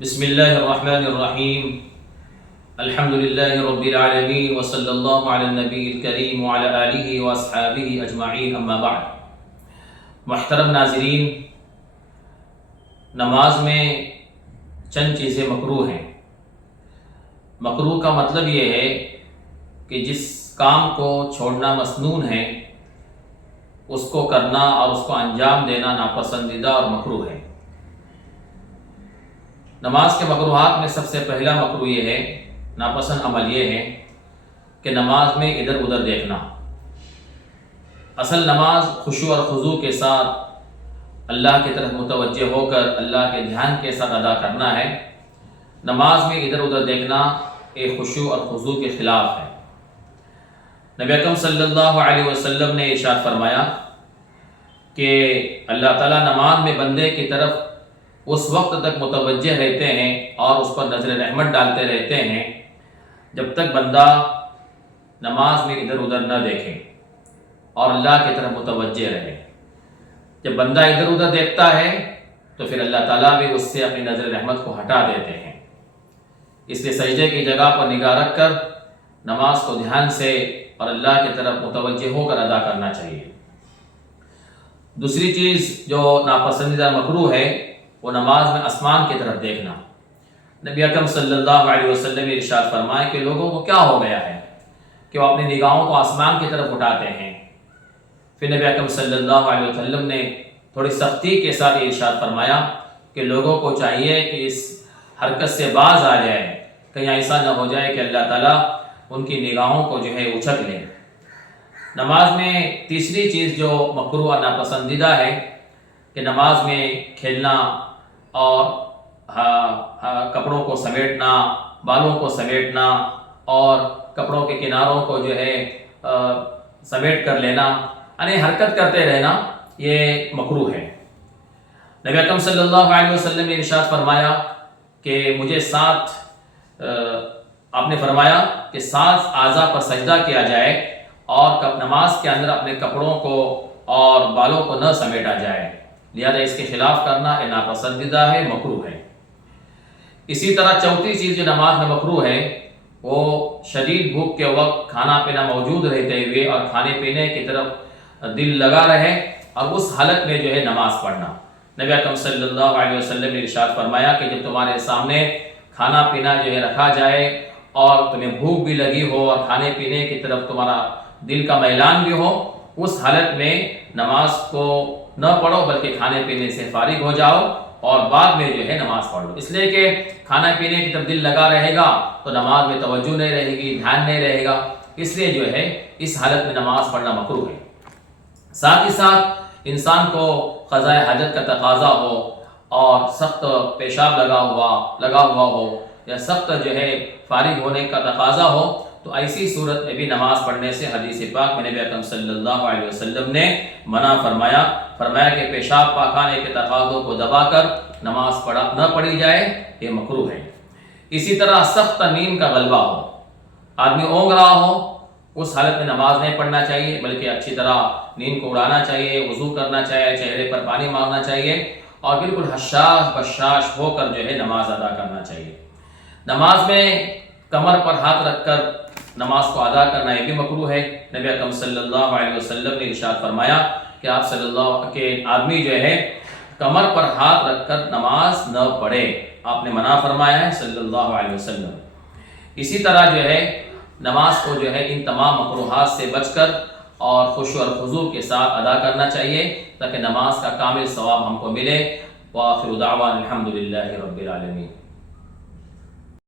بسم اللہ الرحمن الرحیم الحمد للہ رب العالمین وصلی اللہ علی النبی الکریم وعلی آلہ واصحابہ اجمعین اما بعد۔ محترم ناظرین، نماز میں چند چیزیں مکروہ ہیں۔ مکروہ کا مطلب یہ ہے کہ جس کام کو چھوڑنا مسنون ہے اس کو کرنا اور اس کو انجام دینا ناپسندیدہ اور مکروہ ہے۔ نماز کے مکروہات میں سب سے پہلا مکروہ یہ ہے، ناپسند عمل یہ ہے کہ نماز میں ادھر ادھر دیکھنا۔ اصل نماز خشوع اور خضوع کے ساتھ اللہ کی طرف متوجہ ہو کر اللہ کے دھیان کے ساتھ ادا کرنا ہے۔ نماز میں ادھر ادھر دیکھنا ایک خشوع اور خضوع کے خلاف ہے۔ نبی اکرم صلی اللہ علیہ وسلم نے ارشاد فرمایا کہ اللہ تعالیٰ نماز میں بندے کی طرف اس وقت تک متوجہ رہتے ہیں اور اس پر نظر رحمت ڈالتے رہتے ہیں جب تک بندہ نماز میں ادھر ادھر نہ دیکھے اور اللہ کی طرف متوجہ رہے۔ جب بندہ ادھر ادھر دیکھتا ہے تو پھر اللہ تعالیٰ بھی اس سے اپنی نظر رحمت کو ہٹا دیتے ہیں۔ اس لیے سجدے کی جگہ پر نگاہ رکھ کر نماز کو دھیان سے اور اللہ کی طرف متوجہ ہو کر ادا کرنا چاہیے۔ دوسری چیز جو ناپسندیدہ مکروہ ہے وہ نماز میں آسمان کی طرف دیکھنا۔ نبی اکرم صلی اللہ علیہ وسلم نے ارشاد فرمایا کہ لوگوں کو کیا ہو گیا ہے کہ وہ اپنی نگاہوں کو آسمان کی طرف اٹھاتے ہیں۔ پھر نبی اکرم صلی اللہ علیہ وسلم نے تھوڑی سختی کے ساتھ ارشاد فرمایا کہ لوگوں کو چاہیے کہ اس حرکت سے باز آ جائے، کہیں ایسا نہ ہو جائے کہ اللہ تعالیٰ ان کی نگاہوں کو جو ہے اچک لیں۔ نماز میں تیسری چیز جو مکروہ اور ناپسندیدہ ہے کہ نماز میں کھیلنا اور کپڑوں کو سمیٹنا، بالوں کو سمیٹنا اور کپڑوں کے کناروں کو جو ہے سمیٹ کر لینا، یعنی حرکت کرتے رہنا، یہ مکروہ ہے۔ نبی اکرم صلی اللہ علیہ وسلم نے ارشاد فرمایا کہ مجھے آپ نے فرمایا کہ 7 اعضاء پر سجدہ کیا جائے اور نماز کے اندر اپنے کپڑوں کو اور بالوں کو نہ سمیٹا جائے، لہذا اس کے خلاف کرنا یہ ناپسندیدہ ہے، مکروہ ہے۔ اسی طرح چوتھی چیز جو نماز میں مکروہ ہے وہ شدید بھوک کے وقت کھانا پینا موجود رہتے ہوئے اور کھانے پینے کی طرف دل لگا رہے اور اس حالت میں جو ہے نماز پڑھنا۔ نبی اکرم صلی اللہ علیہ وسلم نے ارشاد فرمایا کہ جب تمہارے سامنے کھانا پینا جو ہے رکھا جائے اور تمہیں بھوک بھی لگی ہو اور کھانے پینے کی طرف تمہارا دل کا میلان بھی ہو، اس حالت میں نماز کو نہ پڑھو بلکہ کھانے پینے سے فارغ ہو جاؤ اور بعد میں جو ہے نماز پڑھ لو، اس لیے کہ کھانا پینے کی طرف دل لگا رہے گا تو نماز میں توجہ نہیں رہے گی، دھیان نہیں رہے گا، اس لیے جو ہے اس حالت میں نماز پڑھنا مکروہ ہے۔ ساتھ ہی ساتھ انسان کو قضاء حاجت کا تقاضا ہو اور سخت پیشاب لگا ہوا ہو یا سخت جو ہے فارغ ہونے کا تقاضا ہو تو ایسی صورت میں بھی نماز پڑھنے سے حدیث پاک میں نبی اکرم صلی اللہ علیہ وسلم نے منع فرمایا کہ پیشاب پاکانے کے تقاضوں کو دبا کر نماز نہ پڑھی جائے، یہ مکروہ ہے۔ اسی طرح سخت نیند کا غلبہ ہو، آدمی اونگ رہا ہو، اس حالت میں نماز نہیں پڑھنا چاہیے بلکہ اچھی طرح نیند کو اڑانا چاہیے، وضو کرنا چاہیے، چہرے پر پانی مارنا چاہیے اور بالکل حشاش بشاش ہو کر جو ہے نماز ادا کرنا چاہیے۔ نماز میں کمر پر ہاتھ رکھ کر نماز کو ادا کرنا یہ بھی مکروہ ہے۔ نبی اکرم صلی اللہ علیہ وسلم نے ارشاد فرمایا کہ آدمی جو ہے کمر پر ہاتھ رکھ کر نماز نہ پڑھے، آپ نے منع فرمایا ہے صلی اللہ علیہ وسلم۔ اسی طرح جو ہے نماز کو جو ہے ان تمام مکروہات سے بچ کر اور خشوع اور خضوع کے ساتھ ادا کرنا چاہیے تاکہ نماز کا کامل ثواب ہم کو ملے۔ وآخر دعوانا الحمد للہ رب العالمین۔